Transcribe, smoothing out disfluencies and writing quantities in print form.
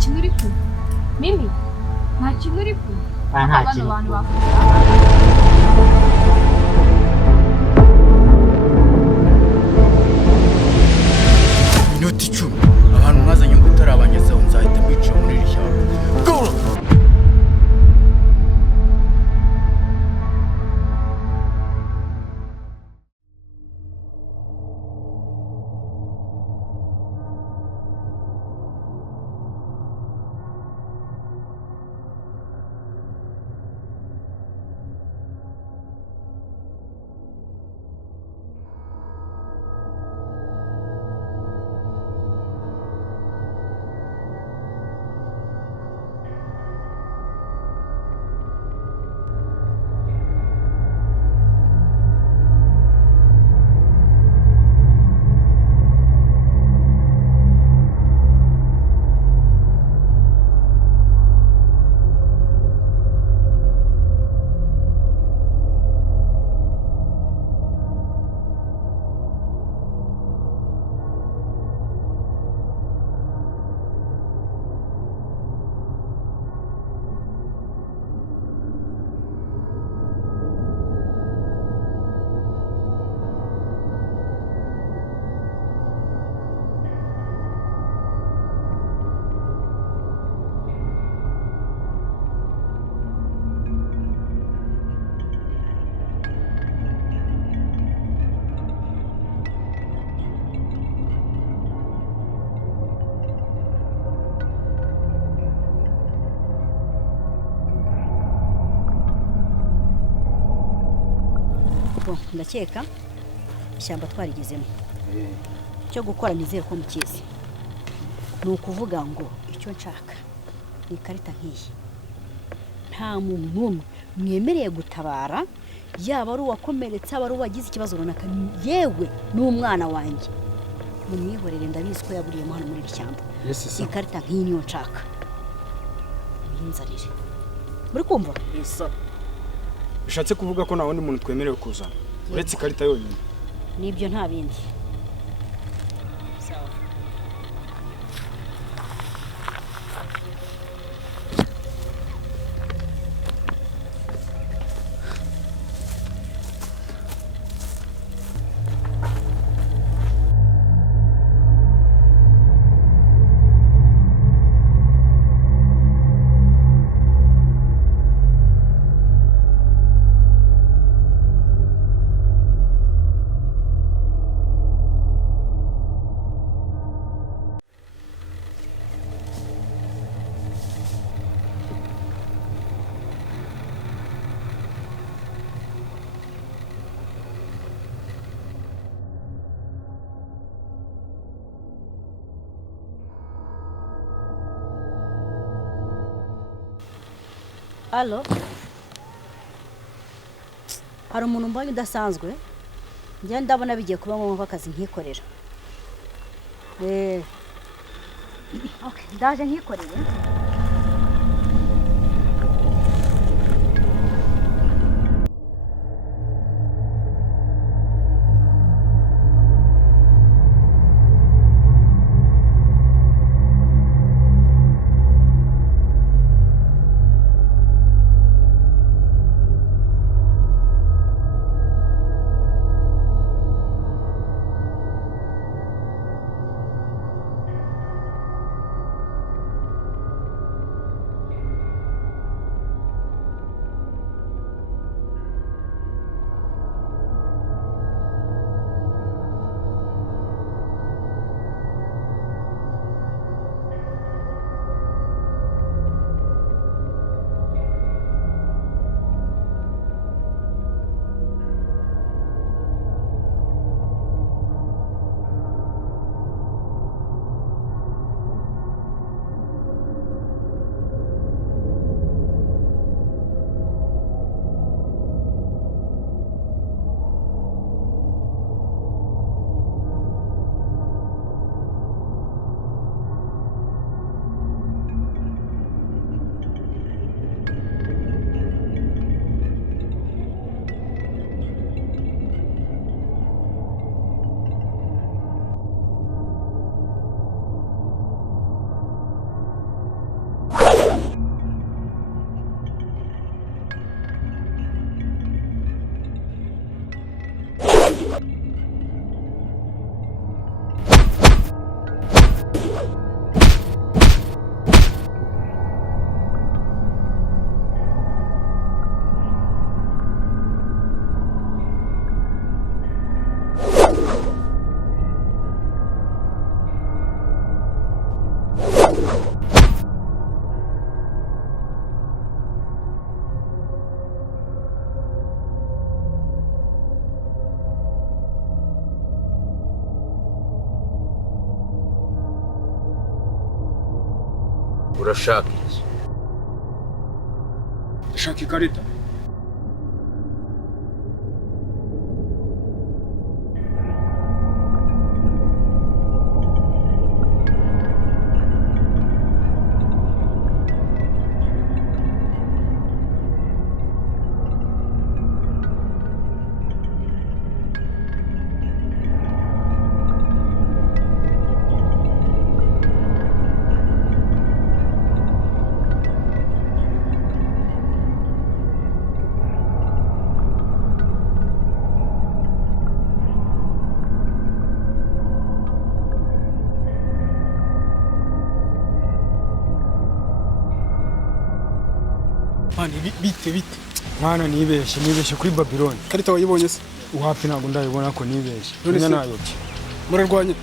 kintu uri ku Mimi nta kintu uri ku nta kintu abantu bavuga minota 10 abantu mwazanye ngo utarabanyazaho nzahita mbica muri iri shyamba. Go! Ndakeka ishyamba twarigezemo cyo gukora nizeye ko mukizi ni ukuvuga ngo icyo nshaka ni ikarita nk'iyi nta muntu n'umwe mwemereye gutabara yaba ari uwakomeretse aba ari uwagize ikibazo runaka yewe n'umwana wanjye mumwihorere ndabizi ko yaburiyemo hano muri iri shyamba ikarita nk'iyi niyo nshaka yinzanire muri kumva bishatse kuvuga ko nta wundi muntu twemerewe kuzana uretse ikarita yonyine nibyo nta bindi Allo hari umuntu mbonye udasanzwe njye ndabona bigiye kuba ngombwa akazi nkikorera okay ndaje nkikorera urashaka iki? Ndashaka ikarita. Mani bite Mwana nibeshe kuri Babylon. karita wayibonye se Uhapi ntabwo ndayibona ko nibeshe. None se- Nayobye. murarwanye